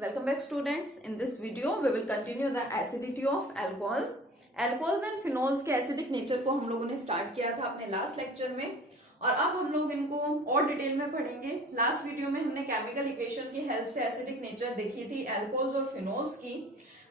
Welcome back students. In this video we will continue the acidity of alcohols. Alcohols and phenols के acidic nature को हम लोगों ने start किया था अपने last lecture में और अब हम लोग इनको और डिटेल में पढ़ेंगे। लास्ट वीडियो में हमने केमिकल इक्वेशन की हेल्प से एसिडिक नेचर देखी थी एल्कोहल्स और फिनोल्स की।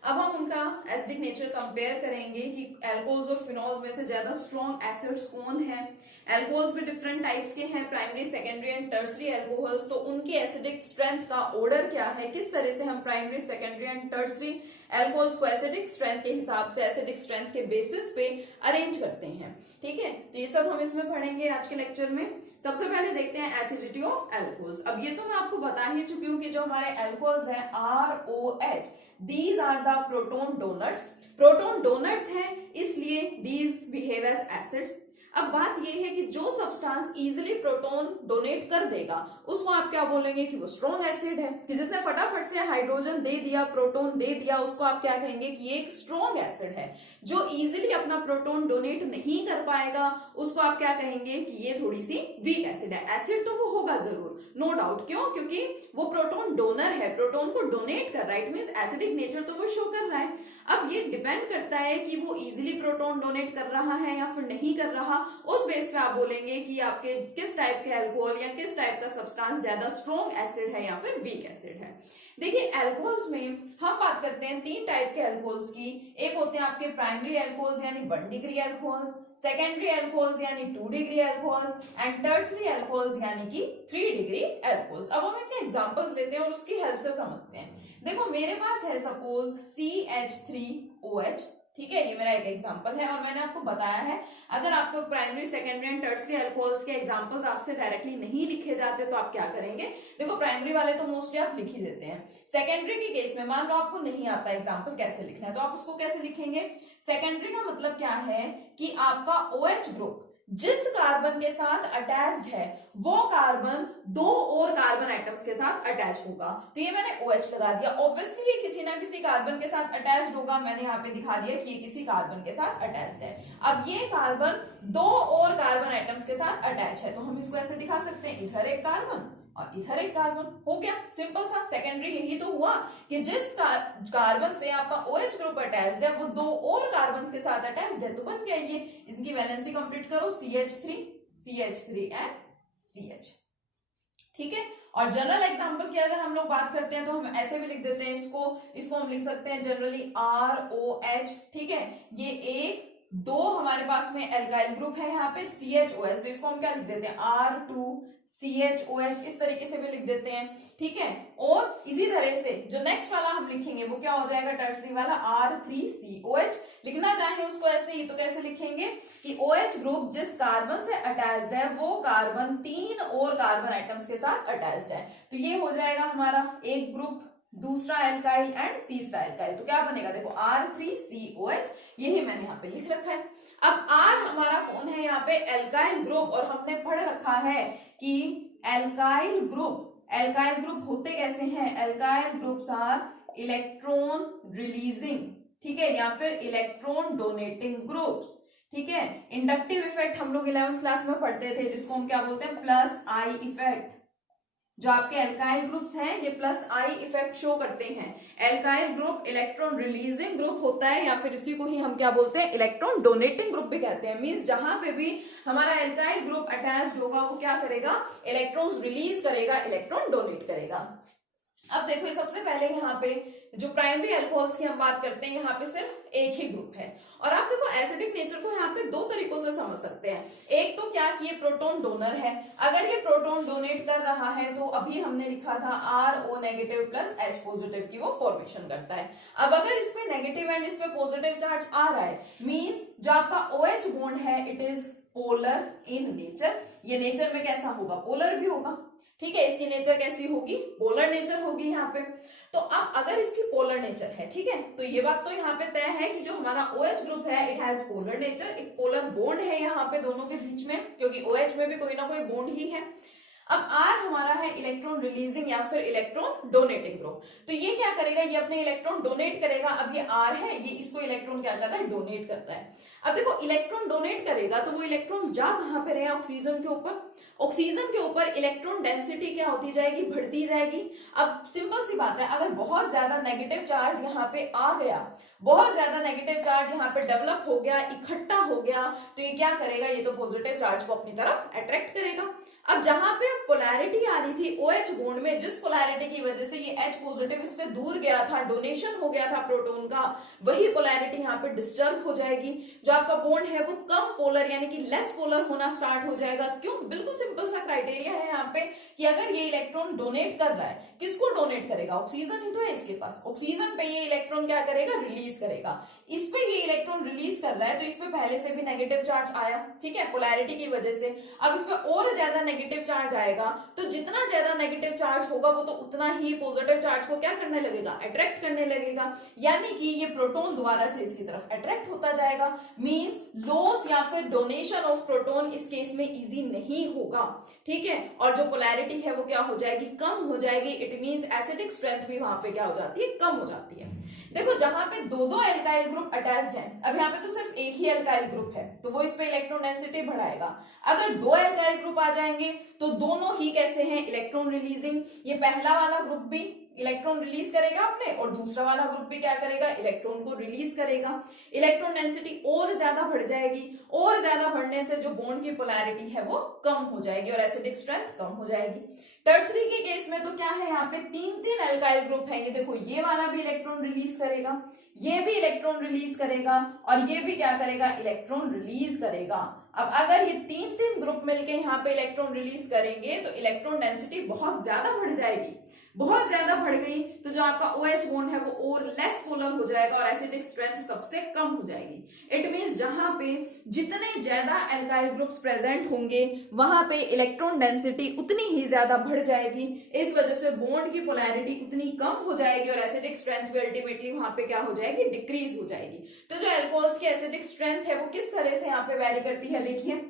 अब हम उनका एसिडिक नेचर कंपेयर करेंगे कि एल्कोहल्स और फिनोल्स में से ज्यादा स्ट्रॉन्ग एसिड्स कौन है। एल्कोहल्स भी डिफरेंट टाइप्स के हैं, primary, secondary and tertiary alcohols. तो उनकी एसिडिक स्ट्रेंथ का ऑर्डर क्या है, किस तरह से हम primary, secondary and tertiary alcohols को एसिडिक स्ट्रेंथ के हिसाब से, एसिडिक स्ट्रेंथ के बेसिस पे अरेंज करते हैं। ठीक है, तो ये सब हम इसमें पढ़ेंगे आज के लेक्चर में। सबसे पहले देखते हैं एसिडिटी ऑफ एल्कोहल्स। अब ये तो मैं आपको बता ही चुकी हूँ कि जो हमारे एल्कोहल्स हैं ROH, these are the proton donors. Proton donors हैं इसलिए दीज बिहेव एज एसिड्स। अब बात यह है कि जो सब्सटेंस इजीली प्रोटोन डोनेट कर देगा उसको आप क्या बोलेंगे कि वो स्ट्रॉन्ग एसिड है। कि जिसने फटाफट से हाइड्रोजन दे दिया, प्रोटोन दे दिया, उसको आप क्या कहेंगे कि ये एक स्ट्रॉन्ग एसिड है। जो इजीली अपना प्रोटोन डोनेट नहीं कर पाएगा उसको आप क्या कहेंगे कि ये थोड़ी सी वीक एसिड है। एसिड तो वो होगा जरूर, नो डाउट। क्यों? क्योंकि वो प्रोटोन डोनर है, प्रोटोन को डोनेट कर रहा है, इट मींस एसिडिक नेचर तो वो शो कर रहा है। अब ये डिपेंड करता है कि वो इजीली प्रोटोन डोनेट कर रहा है या फिर नहीं कर रहा। उस बेस पे आप बोलेंगे कि आपके किस टाइप के अल्कोहल या किस टाइप का सब्सटेंस ज्यादा स्ट्रॉन्ग एसिड है या फिर वीक एसिड है। देखिए, एल्कोहल्स में हम बात करते हैं तीन टाइप के अल्कोहल्स की। एक होते हैं आपके प्राइमरी अल्कोहल्स यानी 1 डिग्री अल्कोहल्स, सेकेंडरी अल्कोहल्स यानी 2 degree alcohols and tertiary alcohols यानी कि 3 डिग्री अल्कोहल्स। अब हम इनके एग्जांपल्स लेते हैं और उसकी हेल्प से समझते हैं। देखो, मेरे पास है सपोज CH3OH। ठीक है, ये मेरा एक एग्जांपल है और मैंने आपको बताया है अगर आपको primary, secondary and tertiary alcohols के एग्जांपल्स आपसे डायरेक्टली नहीं लिखे जाते तो आप क्या करेंगे। देखो, प्राइमरी वाले तो मोस्टली आप लिख ही देते हैं। सेकेंडरी के केस में मान लो आपको नहीं आता एग्जांपल कैसे लिखना है, तो आप उसको कैसे लिखेंगे। सेकेंडरी का मतलब क्या है कि आपका OH ग्रुप जिस कार्बन के साथ अटैच्ड है वो कार्बन 2 और कार्बन एटम्स के साथ अटैच होगा। तो ये मैंने OH लगा दिया। ऑब्वियसली ये किसी ना किसी कार्बन के साथ अटैच्ड होगा। मैंने यहाँ पे दिखा दिया कि ये किसी कार्बन के साथ अटैच्ड है। अब ये कार्बन 2 और कार्बन एटम्स के साथ अटैच है, तो हम इसको ऐसे दिखा सकते हैं, इधर एक कार्बन और इधर एक कार्बन। हो गया, सिंपल सा। सेकेंडरी यही तो हुआ कि जिस कार्बन से आपका OH ग्रुप अटैच्ड है वो 2 और कार्बन के साथ अटैच्ड है, तो बन गया ये। इनकी वैलेंसी कंप्लीट करो, CH3 एंड CH। ठीक है, और जनरल एग्जांपल की अगर हम लोग बात करते हैं तो हम ऐसे भी लिख देते हैं इसको हम लिख सकते हैं जनरली ROH। ठीक है, ये 1 2 हमारे पास में एल्काइल ग्रुप है यहाँ पे CHOH, तो इसको हम क्या लिख देते हैं R2CHOH, इस तरीके से भी लिख देते हैं। ठीक है, और इसी तरह से जो नेक्स्ट वाला हम लिखेंगे वो क्या हो जाएगा, टर्सरी वाला R3COH। लिखना चाहे उसको ऐसे ही तो कैसे लिखेंगे कि OH ग्रुप जिस कार्बन से अटैच्ड है वो कार्बन 3 और कार्बन एटम्स के साथ अटैच्ड है। तो ये हो जाएगा हमारा एक ग्रुप, दूसरा एल्काइल एंड तीसरा एल्काइल। तो क्या बनेगा, देखो R3COH, यही मैंने यहाँ पे लिख रखा है। अब R हमारा कौन है यहाँ पे, एल्काइल ग्रुप। और हमने पढ़ रखा है कि एल्काइल ग्रुप होते कैसे हैं। Alkyl groups are electron releasing, ठीक है, या फिर इलेक्ट्रॉन डोनेटिंग ग्रुप्स। ठीक है, इंडक्टिव इफेक्ट हम लोग 11th क्लास में पढ़ते थे जिसको हम क्या बोलते हैं, प्लस आई इफेक्ट। जो आपके एल्काइल ग्रुप्स हैं ये प्लस आई इफेक्ट शो करते हैं। Alkyl group electron releasing group होता है या फिर इसी को ही हम क्या बोलते हैं, इलेक्ट्रॉन डोनेटिंग ग्रुप भी कहते हैं। मींस जहां पे भी हमारा एल्काइल ग्रुप अटैच्ड होगा वो क्या करेगा, इलेक्ट्रॉन्स रिलीज करेगा, इलेक्ट्रॉन डोनेट करेगा। अब देखो, ये सबसे पहले यहाँ पे जो प्राइमरी अल्कोहल्स की हम बात करते हैं, यहाँ पे सिर्फ एक ही ग्रुप है। और आप देखो एसिडिक नेचर को यहाँ पे 2 तरीकों से समझ सकते हैं। एक तो क्या कि ये प्रोटोन डोनर है, अगर ये प्रोटोन डोनेट कर रहा है तो अभी हमने लिखा था RO negative plus H positive की वो फॉर्मेशन करता है। अब अगर इसमें नेगेटिव एंड इसमें पॉजिटिव चार्ज आ रहा है, मीन्स जो आपका OH बॉन्ड है it is polar in nature. ये नेचर में कैसा होगा, पोलर भी होगा। ठीक है, इसकी नेचर कैसी होगी, पोलर नेचर होगी यहाँ पे। तो अब अगर इसकी पोलर नेचर है, ठीक है, तो ये बात तो यहाँ पे तय है कि जो हमारा OH ग्रुप है इट हैज पोलर नेचर, एक पोलर बॉन्ड है यहाँ पे दोनों के बीच में, क्योंकि OH में भी कोई ना कोई बॉन्ड ही है। अब R हमारा है है इलेक्ट्रॉन रिलीजिंग या फिर इलेक्ट्रॉन डोनेटिंग ग्रुप। तो ये क्या करेगा, ये अपने इलेक्ट्रॉन डोनेट करेगा। अब ये R है, ये इसको इलेक्ट्रॉन क्या कर रहा है, डोनेट कर रहा है। अब देखो इलेक्ट्रॉन डोनेट करेगा तो वो इलेक्ट्रॉन्स जा कहां पे रहे हैं, ऑक्सीजन के ऊपर। ऑक्सीजन के ऊपर इलेक्ट्रॉन डेंसिटी क्या होती जाएगी, बढ़ती जाएगी। अब सिंपल सी बात है, अगर बहुत ज्यादा नेगेटिव चार्ज यहाँ पे आ गया, बहुत ज्यादा नेगेटिव चार्ज यहाँ पे डेवलप हो गया, इकट्ठा हो गया, तो ये क्या करेगा, ये तो पॉजिटिव चार्ज को अपनी तरफ अट्रैक्ट करेगा। अब जहां पे पोलैरिटी आ रही थी OH बॉन्ड में, जिस पोलैरिटी की वजह से ये H पॉजिटिव इससे दूर गया था, डोनेशन हो गया था प्रोटॉन का, वही पोलैरिटी यहाँ पे डिस्टर्ब हो जाएगी। जो आपका बॉन्ड है वो कम पोलर यानी कि लेस पोलर होना स्टार्ट हो जाएगा। क्यों, बिल्कुल सिंपल सा क्राइटेरिया है यहाँ पे कि अगर ये इलेक्ट्रॉन डोनेट कर रहा है, किसको डोनेट करेगा, ऑक्सीजन ही तो है इसके पास, ऑक्सीजन पे ये इलेक्ट्रॉन क्या करेगा, रिलीज करेगा। इस पे ये इलेक्ट्रॉन रिलीज कर रहा है तो इसमें पहले से भी नेगेटिव चार्ज आया, ठीक है, पोलैरिटी की वजह से। अब इस पे और ज्यादा नेगेटिव चार्ज आएगा, तो जितना ज्यादा नेगेटिव चार्ज होगा वो तो उतना ही पॉजिटिव चार्ज को क्या करने लगेगा, अट्रैक्ट करने लगेगा। यानी कि ये प्रोटॉन दोबारा से इसकी तरफ अट्रैक्ट होता जाएगा। मींस लॉस या फिर डोनेशन ऑफ प्रोटॉन इस केस में इजी नहीं होगा, ठीक है। और जो पोलैरिटी है वो क्या हो जाएगी, कम हो जाएगी। इट मींस एसिडिक स्ट्रेंथ भी वहां पे क्या हो जाती है, कम हो जाती है। देखो जहां पे दो दो एल्काइल ग्रुप अटैच्ड हैं, अब यहाँ पे तो सिर्फ एक ही एल्काइल ग्रुप है तो वो इस पे इलेक्ट्रॉन डेंसिटी बढ़ाएगा। अगर दो एल्काइल ग्रुप आ जाएंगे तो दोनों ही कैसे हैं, इलेक्ट्रॉन रिलीजिंग। ये पहला वाला ग्रुप भी इलेक्ट्रॉन रिलीज करेगा अपने, और दूसरा वाला ग्रुप भी क्या करेगा, इलेक्ट्रॉन को रिलीज करेगा। इलेक्ट्रॉन डेंसिटी और ज्यादा बढ़ जाएगी, और ज्यादा बढ़ने से जो बॉन्ड की पोलैरिटी है वो कम हो जाएगी और एसिडिक स्ट्रेंथ कम हो जाएगी। टर्सरी के केस में तो क्या है, यहाँ पे तीन तीन एल्काइल ग्रुप है। ये देखो ये वाला भी इलेक्ट्रॉन रिलीज करेगा, ये भी इलेक्ट्रॉन रिलीज करेगा, और ये भी क्या करेगा, इलेक्ट्रॉन रिलीज करेगा। अब अगर ये तीन तीन ग्रुप मिलके यहाँ पे इलेक्ट्रॉन रिलीज करेंगे तो इलेक्ट्रॉन डेंसिटी बहुत ज्यादा बढ़ जाएगी। बहुत ज्यादा बढ़ गई तो जो आपका OH बॉन्ड है वो और लेस पोलर हो जाएगा और एसिडिक स्ट्रेंथ सबसे कम हो जाएगी। इट मींस जहां पे जितने ज्यादा एल्काइल ग्रुप्स प्रेजेंट होंगे वहां पे इलेक्ट्रॉन डेंसिटी उतनी ही ज्यादा बढ़ जाएगी। इस वजह से बॉन्ड की पोलैरिटी उतनी कम हो जाएगी और एसिडिक स्ट्रेंथ भी अल्टीमेटली वहां पे क्या हो जाएगी, डिक्रीज हो जाएगी। तो जो एल्कोहल्स की एसिडिक स्ट्रेंथ है वो किस तरह से यहाँ पे वेरी करती है, देखिए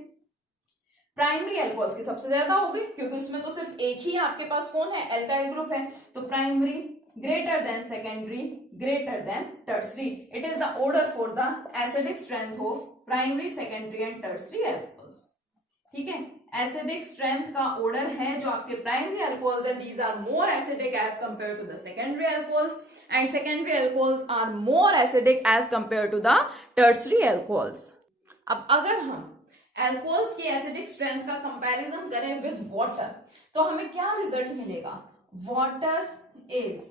प्राइमरी अल्कोहल्स की सबसे ज्यादा होगी क्योंकि इसमें तो सिर्फ एक ही आपके पास कौन है, एल्काइल ग्रुप है। तो primary greater than secondary greater than tertiary. It is the order for the acidic strength of primary, secondary and tertiary alcohols, ठीक है। एसिडिक स्ट्रेंथ का ऑर्डर है जो आपके प्राइमरी अल्कोहल्स है, these are more acidic as compare to the secondary alcohols, and secondary alcohols are more acidic as compare to the tertiary alcohols. अब अगर हम अल्कोहल्स की एसिडिक स्ट्रेंथ का कंपैरिजन करें विद वाटर तो हमें क्या रिजल्ट मिलेगा, water is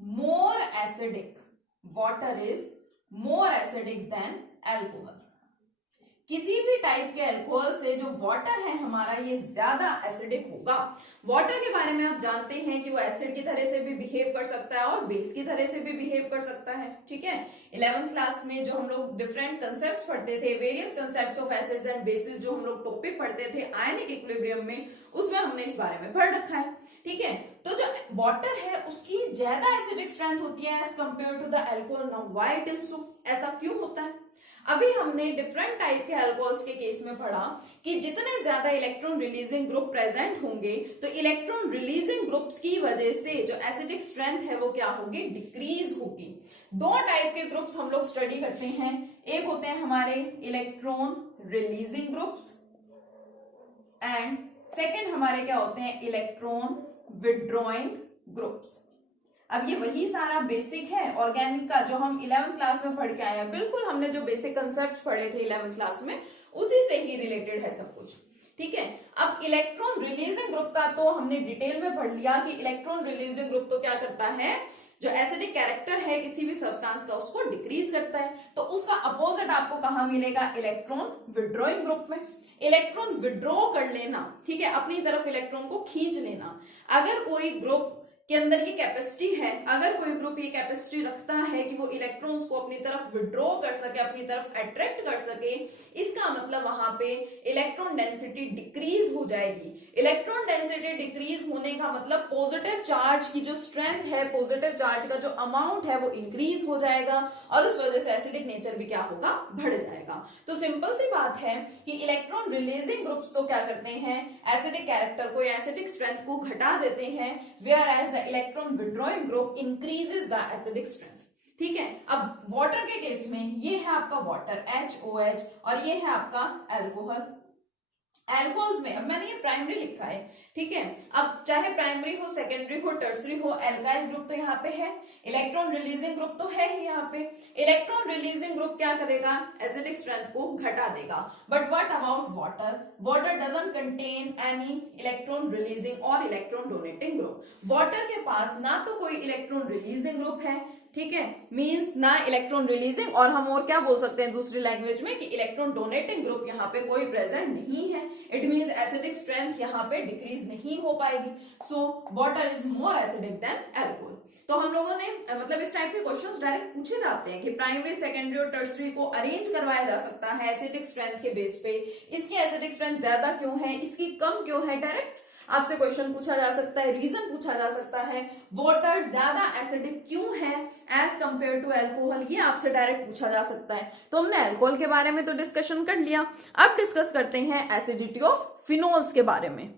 more acidic, water is more acidic then alcohols. किसी भी टाइप के अल्कोहल से जो वाटर है हमारा ये ज्यादा एसिडिक होगा। वाटर के बारे में आप जानते हैं कि वो एसिड की तरह से भी बिहेव कर सकता है और बेस की तरह से भी बिहेव कर सकता है, ठीक है। 11th क्लास में जो हम लोग डिफरेंट कंसेप्ट्स पढ़ते थे, various concepts of acids and bases, जो हम लोग टॉपिक पढ़ते थे आयनिक इक्विलिब्रियम में, उसमें हमने इस बारे में पढ़ रखा है, ठीक है। तो जो वाटर है उसकी ज्यादा एसिडिक स्ट्रेंथ होती है as compare to the alcohol. Now why it is so, ऐसा क्यों होता है। अभी हमने डिफरेंट टाइप के अल्कोहल्स के केस में पढ़ा कि जितने ज्यादा इलेक्ट्रॉन रिलीजिंग ग्रुप प्रेजेंट होंगे तो इलेक्ट्रॉन रिलीजिंग ग्रुप्स की वजह से जो एसिडिक स्ट्रेंथ है वो क्या होगी, डिक्रीज होगी। दो टाइप के ग्रुप्स हम लोग स्टडी करते हैं, एक होते हैं हमारे electron releasing groups and second हमारे क्या होते हैं, इलेक्ट्रॉन विड्रॉइंग ग्रुप्स। अब ये वही सारा बेसिक है ऑर्गेनिक का जो हम 11th क्लास में पढ़ के आए हैं। बिल्कुल हमने जो बेसिक कंसेप्ट्स पढ़े थे 11th क्लास में उसी से ही रिलेटेड है सब कुछ, ठीक है। अब इलेक्ट्रॉन रिलीजिंग ग्रुप का तो हमने डिटेल में पढ़ लिया कि इलेक्ट्रॉन रिलीजिंग ग्रुप तो क्या करता है, जो एसिडिक कैरेक्टर है किसी भी सब्सटेंस का उसको डिक्रीज करता है। तो उसका अपोजिट आपको कहां मिलेगा, इलेक्ट्रॉन विड्रॉइंग ग्रुप में। इलेक्ट्रॉन विड्रॉ कर लेना, ठीक है, अपनी तरफ इलेक्ट्रॉन को खींच लेना। अगर कोई ग्रुप के अंदर ये कैपेसिटी है, अगर कोई ग्रुप ये कैपेसिटी रखता है कि वो इलेक्ट्रॉन्स को अपनी तरफ विड्रॉ कर सके, अपनी तरफ अट्रैक्ट कर सके, इसका मतलब वहां पे इलेक्ट्रॉन डेंसिटी डिक्रीज हो जाएगी। इलेक्ट्रॉन डेंसिटी डिक्रीज होने का मतलब पॉजिटिव चार्ज की जो स्ट्रेंथ है, पॉजिटिव चार्ज का जो अमाउंट है वो इंक्रीज हो जाएगा और उस वजह से एसिडिक नेचर भी क्या होगा, बढ़ जाएगा। तो सिंपल सी बात है कि इलेक्ट्रॉन रिलीजिंग ग्रुप्स तो क्या करते हैं, एसिडिक कैरेक्टर को या एसिडिक स्ट्रेंथ को घटा देते हैं, whereas the electron withdrawing group increases the acidic strength. ठीक है, अब वाटर के केस में ये है आपका वाटर HOH और ये है आपका एल्कोहल। एल्कोहल्स में अब मैंने ये प्राइमरी लिखा है, ठीक है, अब चाहे प्राइमरी हो, सेकेंडरी हो, टर्सरी हो, एल्काइल ग्रुप तो यहाँ पे है, इलेक्ट्रॉन रिलीजिंग ग्रुप तो है ही यहाँ पे। इलेक्ट्रॉन रिलीजिंग ग्रुप क्या करेगा, एसिडिक स्ट्रेंथ को घटा देगा। But what about water, water doesn't contain any electron releasing और इलेक्ट्रॉन डोनेटिंग ग्रुप। वाटर के पास ना तो कोई इलेक्ट्रॉन रिलीजिंग ग्रुप है, ठीक है, मींस ना इलेक्ट्रॉन रिलीजिंग, और हम और क्या बोल सकते हैं दूसरी लैंग्वेज में कि इलेक्ट्रॉन डोनेटिंग ग्रुप यहाँ पे कोई प्रेजेंट नहीं है। इट मींस एसिडिक स्ट्रेंथ यहाँ पे डिक्रीज नहीं हो पाएगी। So water is more acidic then alcohol. तो हम लोगों ने मतलब इस टाइप के क्वेश्चंस डायरेक्ट पूछे जाते हैं कि प्राइमरी, सेकेंडरी और टर्सरी को अरेंज करवाया जा सकता है एसिडिक स्ट्रेंथ के बेस पे। इसकी एसिडिक स्ट्रेंथ ज्यादा क्यों है, इसकी कम क्यों है, डायरेक्ट आपसे क्वेश्चन पूछा जा सकता है, रीजन पूछा जा सकता है। वाटर ज्यादा एसिडिक क्यों है एज कंपेयर टू अल्कोहल, ये आपसे डायरेक्ट पूछा जा सकता है। तो हमने अल्कोहल के बारे में तो डिस्कशन कर लिया, अब डिस्कस करते हैं एसिडिटी ऑफ फिनोल्स के बारे में।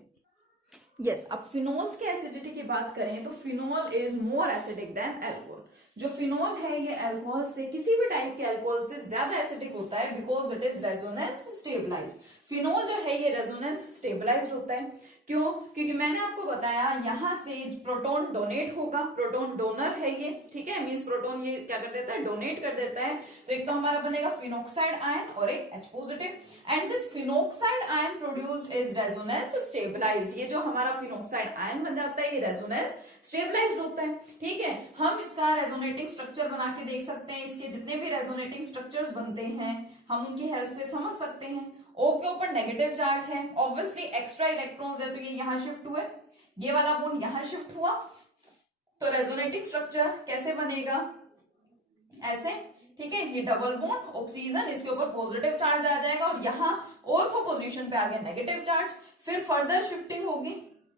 यस, अब फिनोल्स की एसिडिटी की बात करें तो phenol is more acidic then alcohol. जो फिनोल है ये अल्कोहल से, किसी भी टाइप के अल्कोहल से ज्यादा एसिडिक होता है because it is resonance stabilised. Phenol जो है ये रेजोनेंस स्टेबलाइज्ड होता है। क्यों? क्योंकि मैंने आपको बताया यहाँ से प्रोटॉन डोनेट होगा, प्रोटॉन डोनर है ये, ठीक है, मींस प्रोटॉन ये क्या कर देता है, डोनेट कर देता है। तो एक तो हमारा बनेगा फिनोक्साइड आयन और एक H positive, and this phenoxide ion produced is resonance stabilised. ये जो हमारा फिनोक्साइड आयन बन जाता है ये रेजोनेंस स्टेबलाइज्ड होता है, ठीक है। हम इसका रेजोनेटिंग स्ट्रक्चर बना के देख सकते हैं, इसके जितने भी रेजोनेटिंग स्ट्रक्चर्स बनते हैं हम उनकी हेल्प से समझ सकते हैं। O के ऊपर नेगेटिव चार्ज है, ऑब्वियसली एक्स्ट्रा इलेक्ट्रॉन्स है तो ये यहां शिफ्ट हुए, ये वाला बॉन्ड यहां शिफ्ट हुआ, तो रेजोनेटिंग स्ट्रक्चर कैसे बनेगा, ऐसे, ठीक है, ये डबल बॉन्ड ऑक्सीजन, इसके ऊपर पॉजिटिव चार्ज आ जाएगा और यहाँ ऑर्थो पोजीशन पे आ गया नेगेटिव चार्ज, फिर फर्दर शिफ्टिंग होगी,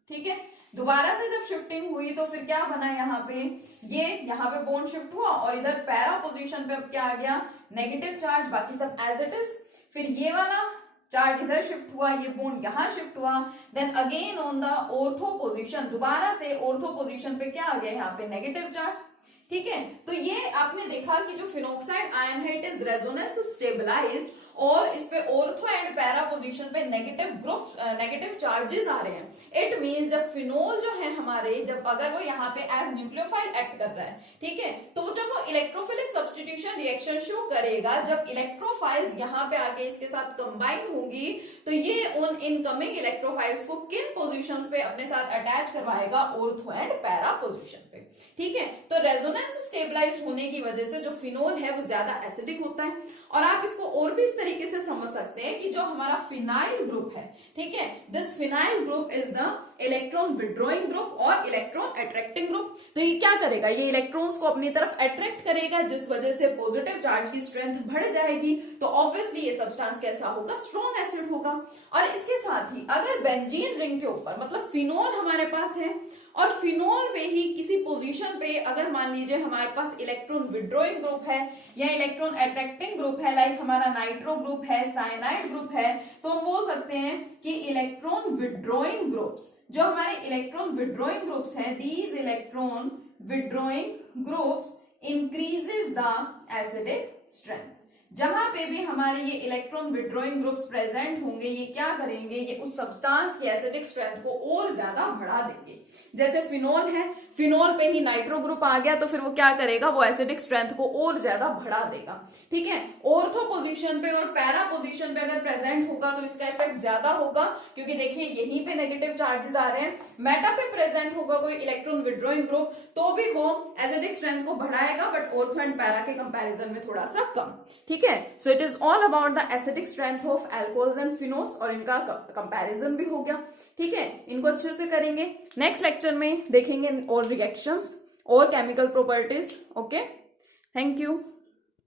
ठीक है। दोबारा से जब शिफ्टिंग हुई तो फिर क्या बना, यहाँ पे ये यहाँ पे बॉन्ड शिफ्ट हुआ और इधर पैरा पोजीशन पे अब क्या आ गया, नेगेटिव चार्ज, बाकी सब एज इट इज। फिर ये वाला चार्ज इधर शिफ्ट हुआ, ये बॉन्ड यहां शिफ्ट हुआ, then again on the ortho position, दोबारा से ऑर्थो पोजीशन पे क्या आ गया, यहाँ पे नेगेटिव चार्ज, ठीक है। तो ये आपने देखा कि जो फिनोक्साइड आयन है इट इज रेजोनेंस स्टेबलाइज्ड और इस पे ऑर्थो एंड पैरा पोजीशन पे नेगेटिव ग्रुप नेगेटिव चार्जेस आ रहे हैं। इट मींस जब फिनोल जो है हमारे, जब अगर वो यहाँ पे एज न्यूक्लियोफाइल एक्ट कर रहा है, ठीक है, तो जब वो इलेक्ट्रोफिलिक सब्स्टिट्यूशन रिएक्शन शो करेगा, जब इलेक्ट्रोफाइल्स यहाँ पे आके इसके साथ कंबाइन होंगी तो ये उन इनकमिंग इलेक्ट्रोफाइल्स को किन पोजिशन पे अपने साथ अटैच करवाएगा, ऑर्थो एंड पैरा पोजिशन पे, ठीक है। तो रेजोनेंस स्टेबलाइज्ड होने की वजह से जो फिनोल है वो ज्यादा एसिडिक होता है। और आप इसको और भी इस तरीके से समझ सकते हैं कि जो हमारा फिनाइल ग्रुप है, ठीक है, this phenyl group is the electron withdrawing group और इलेक्ट्रॉन अट्रैक्टिंग ग्रुप। तो ये क्या करेगा, ये इलेक्ट्रॉन्स को अपनी तरफ अट्रैक्ट करेगा जिस वजह से पॉजिटिव चार्ज की स्ट्रेंथ बढ़ जाएगी। तो ऑब्वियसली ये सब्सटेंस कैसा होगा, स्ट्रॉन्ग एसिड होगा। और इसके साथ ही अगर बेंजीन रिंग के ऊपर मतलब फिनोल हमारे पास है और फिनोल पे ही किसी पोजीशन पे अगर मान लीजिए हमारे पास इलेक्ट्रॉन विड्रॉइंग ग्रुप है या इलेक्ट्रॉन अट्रैक्टिंग ग्रुप है, लाइक हमारा नाइट्रो ग्रुप है, साइनाइड ग्रुप है, तो हम बोल सकते हैं कि इलेक्ट्रॉन विड्रॉइंग ग्रुप्स, जो हमारे इलेक्ट्रॉन विड्रॉइंग ग्रुप्स हैं, these electron withdrawing groups increases the acidic strength. जहां पे भी हमारे ये इलेक्ट्रॉन विड्रॉइंग ग्रुप्स प्रेजेंट होंगे ये क्या करेंगे, ये उस सब्सटेंस की एसिडिक स्ट्रेंथ को और ज्यादा बढ़ा देंगे। जैसे फिनोल है, फिनोल पे ही नाइट्रो ग्रुप आ गया तो फिर वो क्या करेगा, वो एसिडिक स्ट्रेंथ को और ज्यादा बढ़ा देगा, ठीक है। ऑर्थो पोजीशन पे और पैरा पोजीशन पे अगर प्रेजेंट होगा तो इसका इफेक्ट ज्यादा होगा, क्योंकि देखिए यहीं पे नेगेटिव चार्जेस आ रहे हैं। मेटा पे प्रेजेंट होगा कोई इलेक्ट्रॉन विड्रॉइंग ग्रुप तो भी वो एसिडिक स्ट्रेंथ को बढ़ाएगा, बट ऑर्थो एंड पैरा के कंपैरिजन में थोड़ा सा कम, ठीक है। So it is all about the acidic strength of alcohols and phenols, और इनका कंपैरिजन भी हो गया, ठीक है। इनको अच्छे से करेंगे, नेक्स्ट लेक्चर में देखेंगे और रिएक्शंस और chemical properties. Okay, thank you.